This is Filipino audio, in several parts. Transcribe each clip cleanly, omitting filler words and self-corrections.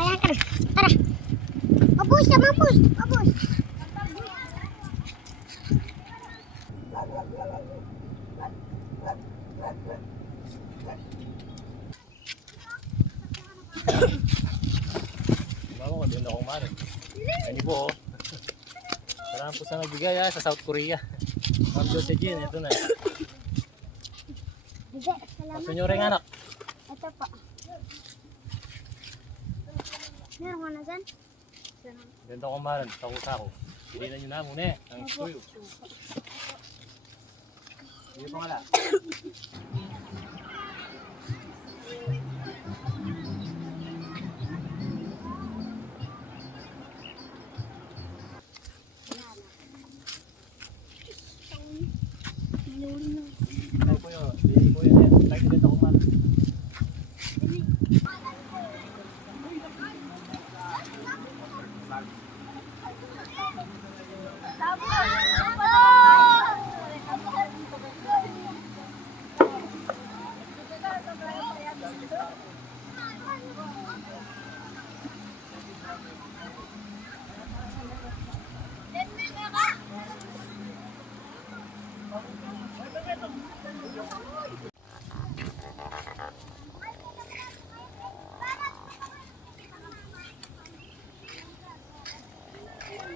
Kaya ka na. Tara. Mabus na, mabus. Mabus. Bago ko din ako marin. Ani po oh. Salamat po sa nagbigay sa South Korea. Ma'am Josephine, ito na. Sige, salamat. Paso nyo rin anak. Ito po. Meron ka na dyan? Dito ako marin, tako-tako. Pilihan nyo na muna ang tuyo. Sige po nga lang. Ay po yun, hindi po yun eh. Lagi dito ako marin.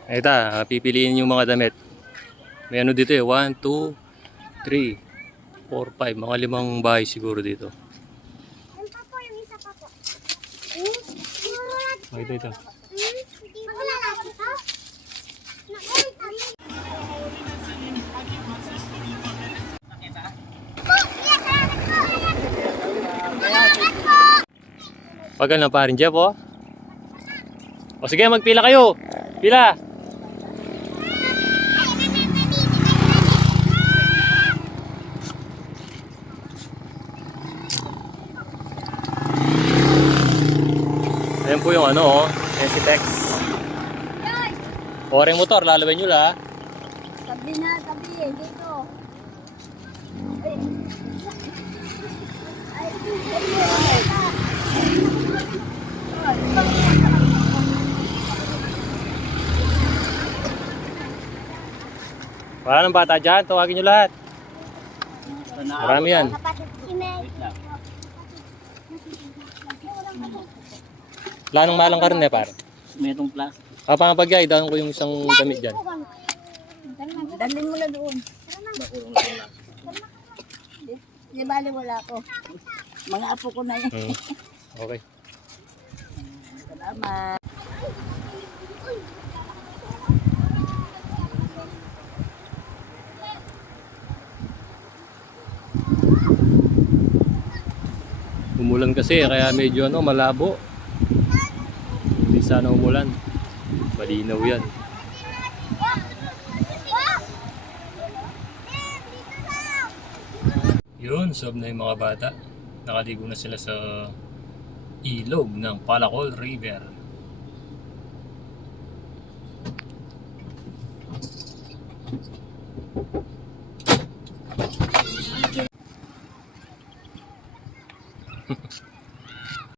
Ito, pipiliin yung mga damit. May ano dito eh, 1, 2, 3, 4, 5. Mga 5 bahay siguro dito. Yan pa po, yung isa pa po. Oh, ito. Maglalaki to? Pagal na pa rin, Jeff, oh. O sige, magpila kayo. Pila. Ayan po yung ano, oh. Sensitex. Oreng motor, lalawin nyo la. Tabi na, tabi. Dito. Wala nang bata dyan, tawagin nyo lahat. Marami yan. Lanong malang ka rin eh, pare. Merong plastic. Pangapagay, dahon ko yung isang damit dyan. Dalhin mo na doon. Bakulong lang. Di bali wala ko. Mga apo ko na yan. Okay. Salamat. Umulan kasi kaya medyo ano, malabo. Hindi sana umulan. Malinaw yan. Yun, sob na yung mga bata. Nakaligo na sila sa ilog ng Palacol River.